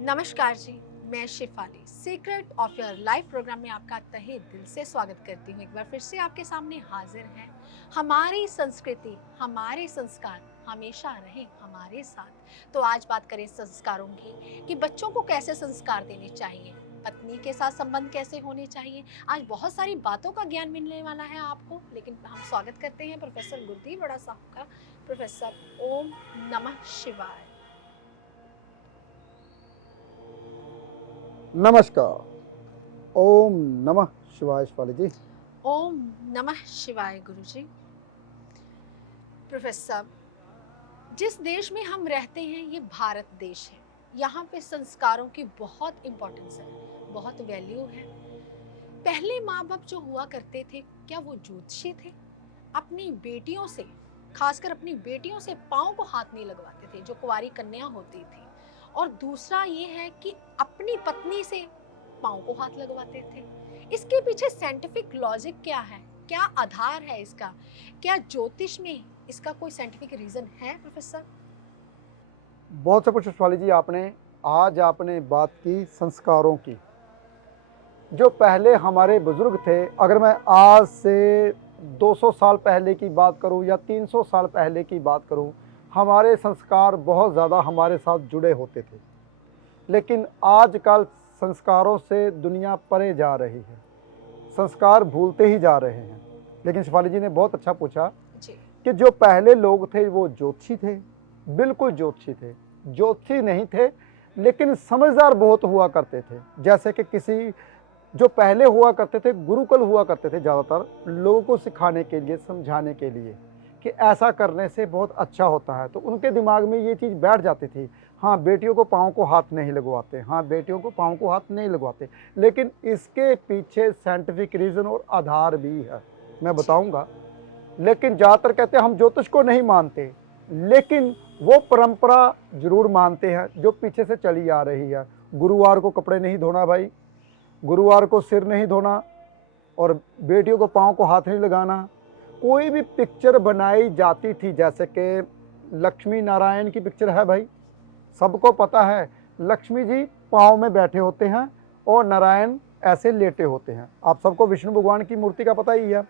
नमस्कार जी। मैं Shifali secret of your life programme में आपका तहे दिल से स्वागत करती हूँ। एक बार फिर से आपके सामने हाजिर हैं। हमारी संस्कृति, हमारे संस्कार हमेशा रहें हमारे साथ। तो आज बात करें संस्कारों की कि बच्चों को कैसे संस्कार देने चाहिए, पत्नी के साथ संबंध कैसे होने चाहिए। आज बहुत सारी बातों का ज्ञान मिलने वाला है आपको, लेकिन हम स्वागत करते हैं प्रोफेसर गुरदीप बड़ा साहब का। प्रोफेसर, ओम नमः शिवाय। नमस्कार। ओम नमः शिवाय शिवाली जी। ओम नमः शिवाय गुरुजी। प्रोफेसर, जिस देश में हम रहते हैं ये भारत देश है। यहाँ पे संस्कारों की बहुत इम्पोर्टेंस है, बहुत वैल्यू है। पहले माँ बाप जो हुआ करते थे, क्या वो ज्योतिषी थे? अपनी बेटियों से, खासकर अपनी बेटियों से पाँव को हाथ नहीं लगवाते थे जो कुंवारी कन्या होती थी। और दूसरा ये है कि अपनी पत्नी से पाँव को हाथ लगवाते थे। इसके पीछे साइंटिफिक लॉजिक क्या है? क्या आधार है इसका? क्या ज्योतिष में इसका कोई साइंटिफिक रीजन है प्रोफेसर? बहुत से पूछो शिवाली जी, आपने बात की संस्कारों की। जो पहले हमारे बुजुर्ग थे, अगर मैं आज से 200 साल पहले की बात करूं या 300 साल पहले की बात करूं, हमारे संस्कार बहुत ज़्यादा हमारे साथ जुड़े होते थे। लेकिन आजकल संस्कारों से दुनिया परे जा रही है, संस्कार भूलते ही जा रहे हैं। लेकिन शिवाली जी ने बहुत अच्छा पूछा जी। कि जो पहले लोग थे वो ज्योतिषी थे, बिल्कुल ज्योतिषी थे। ज्योतिषी नहीं थे लेकिन समझदार बहुत हुआ करते थे। जैसे कि किसी जो पहले हुआ करते थे, गुरुकुल हुआ करते थे ज़्यादातर लोगों को सिखाने के लिए, समझाने के लिए कि ऐसा करने से बहुत अच्छा होता है। तो उनके दिमाग में ये चीज़ बैठ जाती थी, हाँ बेटियों को पाँव को हाथ नहीं लगवाते, हाँ बेटियों को पाँव को हाथ नहीं लगवाते। लेकिन इसके पीछे साइंटिफिक रीज़न और आधार भी है, मैं जी। बताऊंगा। लेकिन ज़्यादातर कहते हैं हम ज्योतिष को नहीं मानते, लेकिन वो परंपरा जरूर मानते हैं जो पीछे से चली आ रही है। गुरुवार को कपड़े नहीं धोना भाई, गुरुवार को सिर नहीं धोना, और बेटियों को पाँव को हाथ नहीं लगाना। कोई भी पिक्चर बनाई जाती थी, जैसे कि लक्ष्मी नारायण की पिक्चर है भाई, सबको पता है लक्ष्मी जी पाँव में बैठे होते हैं और नारायण ऐसे लेटे होते हैं। आप सबको विष्णु भगवान की मूर्ति का पता ही है,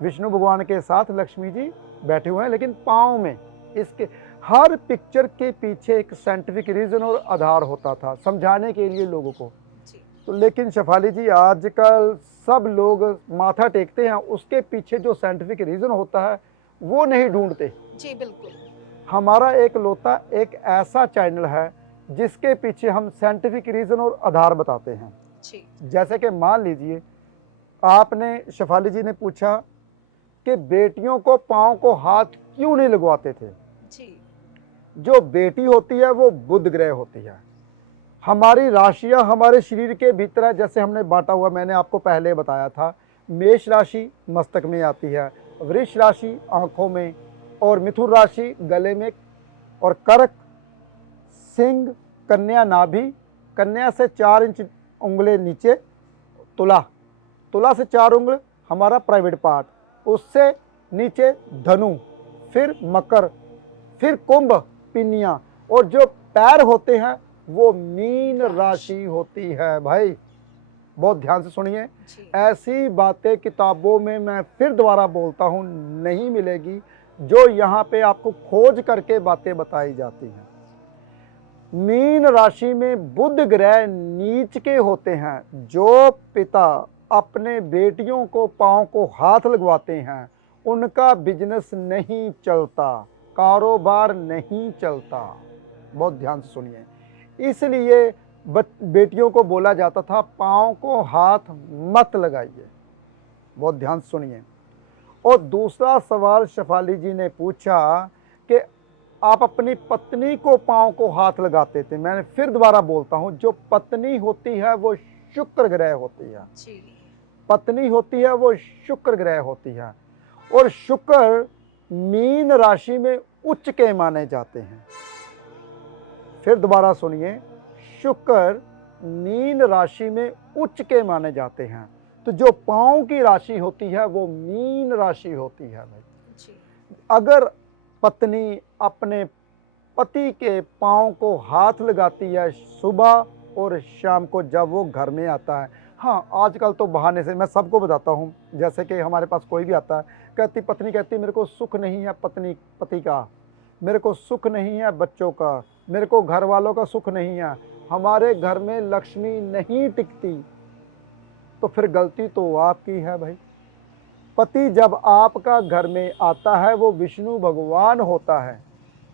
विष्णु भगवान के साथ लक्ष्मी जी बैठे हुए हैं लेकिन पाँव में। इसके हर पिक्चर के पीछे एक साइंटिफिक रीज़न और आधार होता था, समझाने के लिए लोगों को। जी। तो लेकिन शेफाली जी, आजकल सब लोग माथा टेकते हैं, उसके पीछे जो साइंटिफिक रीज़न होता है वो नहीं ढूंढते। जी बिल्कुल। हमारा एक लौता एक ऐसा चैनल है जिसके पीछे हम साइंटिफिक रीज़न और आधार बताते हैं। जी। जैसे कि मान लीजिए, आपने शेफाली जी ने पूछा कि बेटियों को पाँव को हाथ क्यों नहीं लगवाते थे। जी। जो बेटी होती है वो बुध ग्रह होती है। हमारी राशियां हमारे शरीर के भीतर है, जैसे हमने बांटा हुआ, मैंने आपको पहले बताया था। मेष राशि मस्तक में आती है, वृष राशि आंखों में, और मिथुन राशि गले में, और कर्क सिंह, कन्या नाभि, कन्या से 4 इंच उंगली नीचे तुला, तुला से 4 उंगल हमारा प्राइवेट पार्ट, उससे नीचे धनु, फिर मकर, फिर कुंभ, पिनिया, और जो पैर होते हैं वो मीन राशि होती है भाई। बहुत ध्यान से सुनिए, जी। ऐसी बातें किताबों में, मैं फिर दोबारा बोलता हूँ, नहीं मिलेगी जो यहाँ पे आपको खोज करके बातें बताई जाती हैं। मीन राशि में बुध ग्रह नीच के होते हैं। जो पिता अपने बेटियों को पाँव को हाथ लगवाते हैं उनका बिजनेस नहीं चलता, कारोबार नहीं चलता। बहुत ध्यान से सुनिए, इसलिए बेटियों को बोला जाता था पाँव को हाथ मत लगाइए। बहुत ध्यान से सुनिए। और दूसरा सवाल शेफाली जी ने पूछा कि आप अपनी पत्नी को पाँव को हाथ लगाते थे। मैंने फिर दोबारा बोलता हूँ, जो पत्नी होती है वो शुक्र ग्रह होती है। जी। पत्नी होती है वो शुक्र ग्रह होती है, और शुक्र मीन राशि में उच्च के माने जाते हैं। फिर दोबारा सुनिए, शुक्र मीन राशि में उच्च के माने जाते हैं। तो जो पाँव की राशि होती है वो मीन राशि होती है भाई। जी। अगर पत्नी अपने पति के पाँव को हाथ लगाती है सुबह और शाम को जब वो घर में आता है। हाँ, आजकल तो बहाने से मैं सबको बताता हूँ, जैसे कि हमारे पास कोई भी आता है, पत्नी कहती मेरे को सुख नहीं है पति का, मेरे को सुख नहीं है बच्चों का, मेरे को घर वालों का सुख नहीं है, हमारे घर में लक्ष्मी नहीं टिकती। तो फिर गलती तो आपकी है भाई। पति जब आपका घर में आता है वो विष्णु भगवान होता है।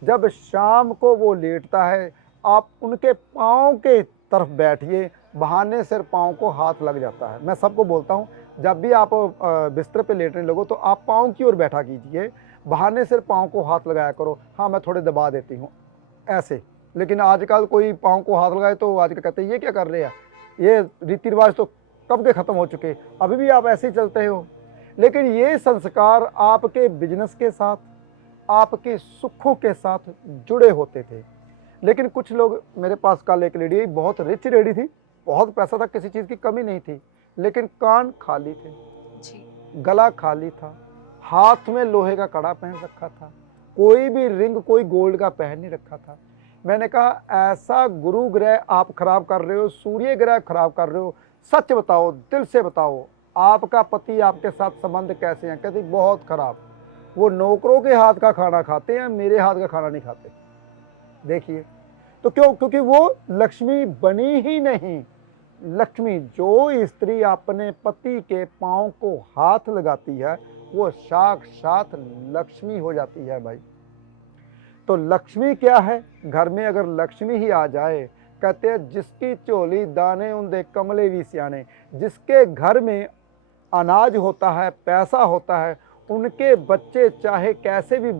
जब शाम को वो लेटता है, आप उनके पाँव के तरफ बैठिए, बहाने सिर पाँव को हाथ लग जाता है। मैं सबको बोलता हूँ, जब भी आप बिस्तर पे लेटने लगो तो आप पाँव की ओर बैठा कीजिए, बहाने सिर पाँव को हाथ लगाया करो। हाँ, मैं थोड़े दबा देती हूँ ऐसे। लेकिन आजकल कोई पाँव को हाथ लगाए तो आजकल कहते हैं ये क्या कर रहे हैं, ये रीति रिवाज तो कब के ख़त्म हो चुके, अभी भी आप ऐसे ही चलते हो। लेकिन ये संस्कार आपके बिजनेस के साथ, आपके सुखों के साथ जुड़े होते थे। लेकिन कुछ लोग, मेरे पास कल एक लेडी आई, बहुत रिच लेडी थी, बहुत पैसा था, किसी चीज़ की कमी नहीं थी, लेकिन कान खाली थे जी। गला खाली था, हाथ में लोहे का कड़ा पहन रखा था, कोई भी रिंग कोई गोल्ड का पहन नहीं रखा था। मैंने कहा ऐसा गुरु ग्रह आप खराब कर रहे हो, सूर्य ग्रह खराब कर रहे हो, सच बताओ, दिल से बताओ, आपका पति आपके साथ संबंध कैसे हैं? कहती बहुत खराब, वो नौकरों के हाथ का खाना खाते हैं, मेरे हाथ का खाना नहीं खाते। देखिए, तो क्यों? क्योंकि वो लक्ष्मी बनी ही नहीं। लक्ष्मी, जो स्त्री अपने पति के पाँव को हाथ लगाती है वो साक्षात लक्ष्मी हो जाती है भाई। तो लक्ष्मी क्या है? घर में अगर लक्ष्मी ही आ जाए, कहते हैं जिसकी झोली दाने उन्दे कमले भी सियाने। जिसके घर में अनाज होता है, पैसा होता है, उनके बच्चे चाहे कैसे भी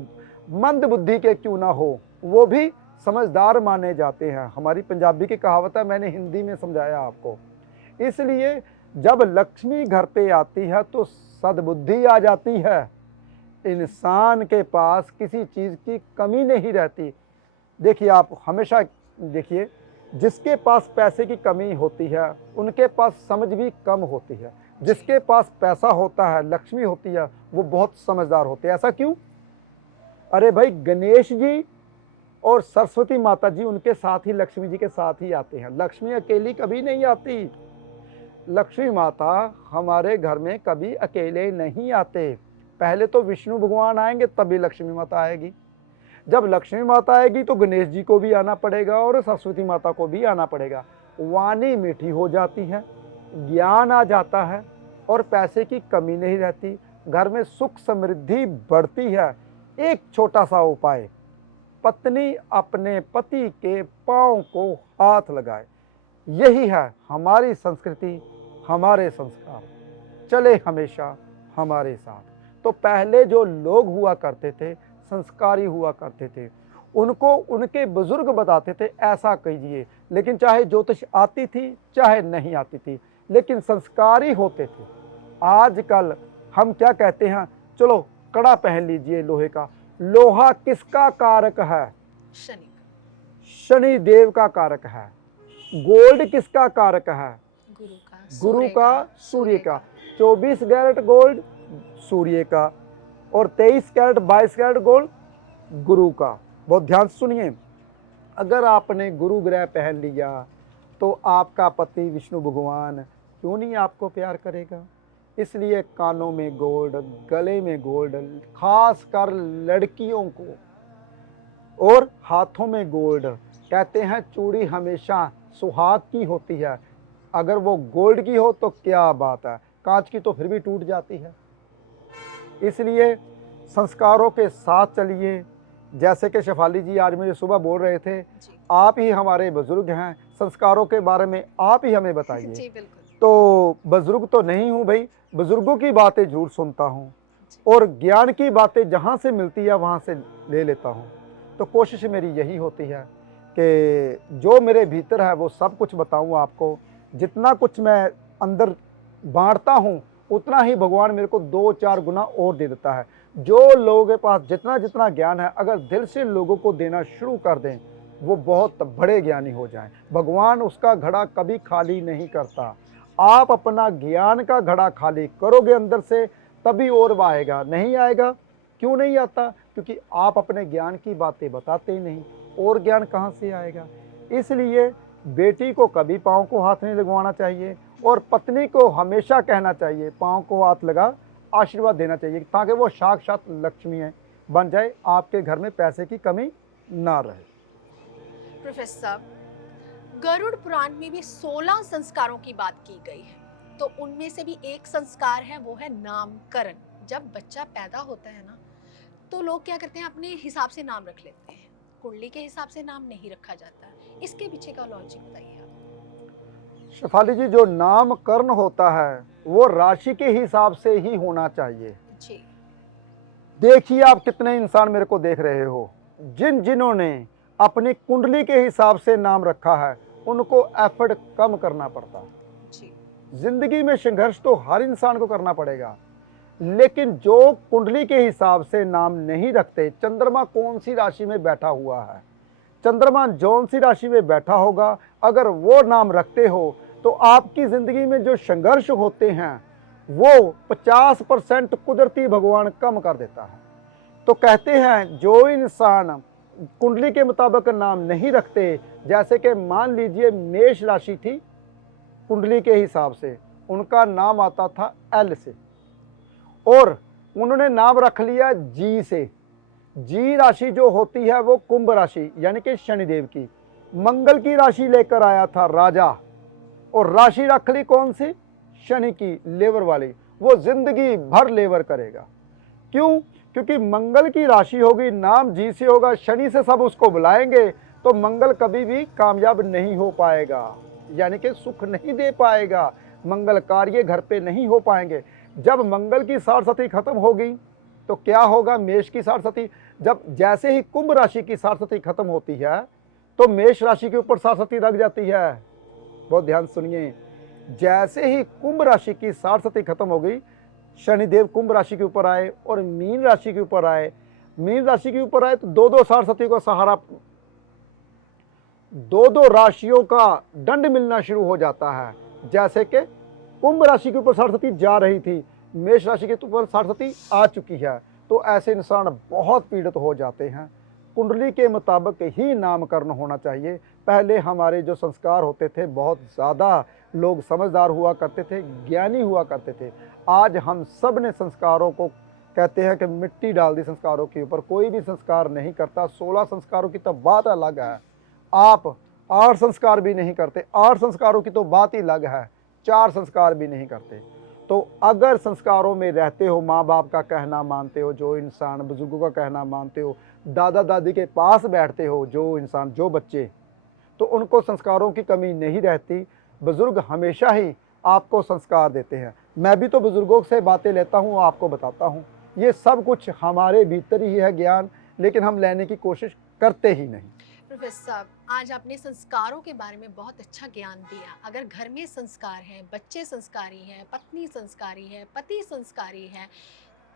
मंद बुद्धि के क्यों ना हो, वो भी समझदार माने जाते हैं। हमारी पंजाबी की कहावत है, मैंने हिंदी में समझाया आपको। इसलिए जब लक्ष्मी घर पे आती है तो सद्बुद्धि आ जाती है, इंसान के पास किसी चीज़ की कमी नहीं रहती। देखिए, आप हमेशा देखिए, जिसके पास पैसे की कमी होती है उनके पास समझ भी कम होती है। जिसके पास पैसा होता है, लक्ष्मी होती है, वो बहुत समझदार होते हैं। ऐसा क्यों? अरे भाई, गणेश जी और सरस्वती माता जी उनके साथ ही लक्ष्मी जी के साथ ही आते हैं। लक्ष्मी अकेली कभी नहीं आती। लक्ष्मी माता हमारे घर में कभी अकेले नहीं आते। पहले तो विष्णु भगवान आएंगे तभी लक्ष्मी माता आएगी। जब लक्ष्मी माता आएगी तो गणेश जी को भी आना पड़ेगा और सरस्वती माता को भी आना पड़ेगा। वाणी मीठी हो जाती है, ज्ञान आ जाता है और पैसे की कमी नहीं रहती। घर में सुख समृद्धि बढ़ती है। एक छोटा सा उपाय, पत्नी अपने पति के पाँव को हाथ लगाए। यही है हमारी संस्कृति, हमारे संस्कार, चले हमेशा हमारे साथ। तो पहले जो लोग हुआ करते थे, संस्कारी हुआ करते थे, उनको उनके बुजुर्ग बताते थे ऐसा कीजिए। लेकिन चाहे ज्योतिष आती थी चाहे नहीं आती थी, लेकिन संस्कारी होते थे। आजकल हम क्या कहते हैं, चलो कड़ा पहन लीजिए लोहे का। लोहा किसका कारक है? शनि। शनि देव का कारक है। गोल्ड किसका कारक है? गुरु का, गुरु का, सूर्य का। 24 कैरेट गोल्ड सूर्य का और 23 कैरेट 22 कैरेट गोल्ड गुरु का। बहुत ध्यान से सुनिए, अगर आपने गुरु ग्रह पहन लिया तो आपका पति विष्णु भगवान क्यों नहीं आपको प्यार करेगा? इसलिए कानों में गोल्ड, गले में गोल्ड, खास कर लड़कियों को, और हाथों में गोल्ड। कहते हैं चूड़ी हमेशा सुहाग की होती है, अगर वो गोल्ड की हो तो क्या बात है, कांच की तो फिर भी टूट जाती है। इसलिए संस्कारों के साथ चलिए। जैसे कि शेफाली जी आज मुझे सुबह बोल रहे थे, आप ही हमारे बुजुर्ग हैं, संस्कारों के बारे में आप ही हमें बताइए। जी बिल्कुल। तो बुजुर्ग तो नहीं हूँ भाई, बुजुर्गों की बातें जरूर सुनता हूँ और ज्ञान की बातें जहाँ से मिलती है वहाँ से ले लेता हूँ। तो कोशिश मेरी यही होती है कि जो मेरे भीतर है वो सब कुछ बताऊँ आपको। जितना कुछ मैं अंदर बांटता हूँ उतना ही भगवान मेरे को 2-4 गुना और दे देता है। जो लोगों के पास जितना जितना ज्ञान है, अगर दिल से लोगों को देना शुरू कर दें, वो बहुत बड़े ज्ञानी हो जाएं। भगवान उसका घड़ा कभी खाली नहीं करता। आप अपना ज्ञान का घड़ा खाली करोगे अंदर से, तभी और आएगा। नहीं आएगा, क्यों नहीं आता? क्योंकि आप अपने ज्ञान की बातें बताते ही नहीं। और ज्ञान कहाँ से आएगा। इसलिए बेटी को कभी पाँव को हाथ नहीं लगवाना चाहिए और पत्नी को हमेशा कहना चाहिए पाँव को हाथ लगा, आशीर्वाद देना चाहिए, ताकि वो साक्षात लक्ष्मी है बन जाए, आपके घर में पैसे की कमी ना रहे। प्रोफेसर साहब, गरुड़ पुराण में भी 16 संस्कारों की बात की गई है, तो उनमें से भी एक संस्कार है, वो है नामकरण। जब बच्चा पैदा होता है ना, तो लोग क्या करते हैं, अपने हिसाब से नाम रख लेते हैं, कुंडली के हिसाब से नाम नहीं रखा जाता। इसके पीछे का लॉजिक बताइए आप। शेफाली जी, जो नामकरण होता है वो राशि के हिसाब से ही होना चाहिए। जी। देखिए, आप कितने इंसान मेरे को देख रहे हो, जिन्होंने अपनी कुंडली के हिसाब से नाम रखा है, उनको एफर्ट कम करना पड़ता है। जी। जिंदगी में संघर्ष तो हर इंसान को करना पड़ेगा, लेकिन जो कुंडली के हिसाब से नाम नहीं रखते, चंद्रमा कौन सी राशि में बैठा हुआ है, चंद्रमा जौन सी राशि में बैठा होगा, अगर वो नाम रखते हो तो आपकी ज़िंदगी में जो संघर्ष होते हैं वो 50% कुदरती भगवान कम कर देता है। तो कहते हैं जो इंसान कुंडली के मुताबिक नाम नहीं रखते, जैसे कि मान लीजिए मेष राशि थी, कुंडली के हिसाब से उनका नाम आता था एल से, और उन्होंने नाम रख लिया जी से। जी राशि जो होती है वो कुंभ राशि यानी कि शनिदेव की, मंगल की राशि लेकर आया था राजा, और राशि रख ली कौन सी, शनि की, लेवर वाली। वो जिंदगी भर लेवर करेगा। क्यों? क्योंकि मंगल की राशि होगी, नाम जी से होगा, शनि से सब उसको बुलाएंगे, तो मंगल कभी भी कामयाब नहीं हो पाएगा, यानी कि सुख नहीं दे पाएगा, मंगल कार्य घर पे नहीं हो पाएंगे। जब मंगल की साढ़सती खत्म होगी तो क्या होगा, मेष की साढ़सती, जब जैसे ही कुंभ राशि की साढ़सती खत्म होती है तो मेष राशि के ऊपर साढ़सती लग जाती है। बहुत ध्यान सुनिए, जैसे ही कुंभ राशि की साढ़सती खत्म हो गई, शनिदेव कुंभ राशि के ऊपर आए और मीन राशि के ऊपर आए। मीन राशि के ऊपर आए तो दो दो साढ़सती को सहारा, दो दो राशियों का दंड मिलना शुरू हो जाता है। जैसे कि कुंभ राशि के ऊपर साढ़सती जा रही थी, मेष राशि के ऊपर साढ़सती आ चुकी है, तो ऐसे इंसान बहुत पीड़ित हो जाते हैं। कुंडली के मुताबिक ही नामकरण होना चाहिए। पहले हमारे जो संस्कार होते थे, बहुत ज़्यादा लोग समझदार हुआ करते थे, ज्ञानी हुआ करते थे। आज हम सब ने संस्कारों को कहते हैं कि मिट्टी डाल दी संस्कारों के ऊपर, कोई भी संस्कार नहीं करता। 16 संस्कारों की तो बात अलग है, आप 8 संस्कार भी नहीं करते, 8 संस्कारों की तो बात ही अलग है, 4 संस्कार भी नहीं करते। तो अगर संस्कारों में रहते हो, माँ बाप का कहना मानते हो, जो इंसान बुजुर्गों का कहना मानते हो, दादा दादी के पास बैठते हो, जो इंसान, जो बच्चे, तो उनको संस्कारों की कमी नहीं रहती। बुजुर्ग हमेशा ही आपको संस्कार देते हैं। मैं भी तो बुजुर्गों से बातें लेता हूँ, आपको बताता हूँ। ये सब कुछ हमारे भीतर ही है ज्ञान, लेकिन हम लेने की कोशिश करते ही नहीं। प्रोफेसर साहब, आज आपने संस्कारों के बारे में बहुत अच्छा ज्ञान दिया। अगर घर में संस्कार हैं, बच्चे संस्कारी हैं, पत्नी संस्कारी है, पति संस्कारी है,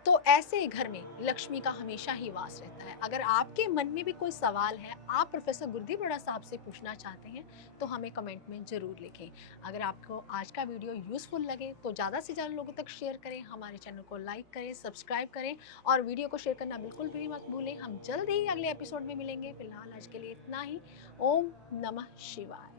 तो ऐसे घर में लक्ष्मी का हमेशा ही वास रहता है। अगर आपके मन में भी कोई सवाल है, आप प्रोफेसर गुरदीप बड़ा साहब से पूछना चाहते हैं, तो हमें कमेंट में ज़रूर लिखें। अगर आपको आज का वीडियो यूज़फुल लगे तो ज़्यादा से ज़्यादा लोगों तक शेयर करें, हमारे चैनल को लाइक करें, सब्सक्राइब करें और वीडियो को शेयर करना बिल्कुल भी मत भूलें। हम जल्द ही अगले एपिसोड में मिलेंगे। फिलहाल आज के लिए इतना ही। ओम नमः शिवाय।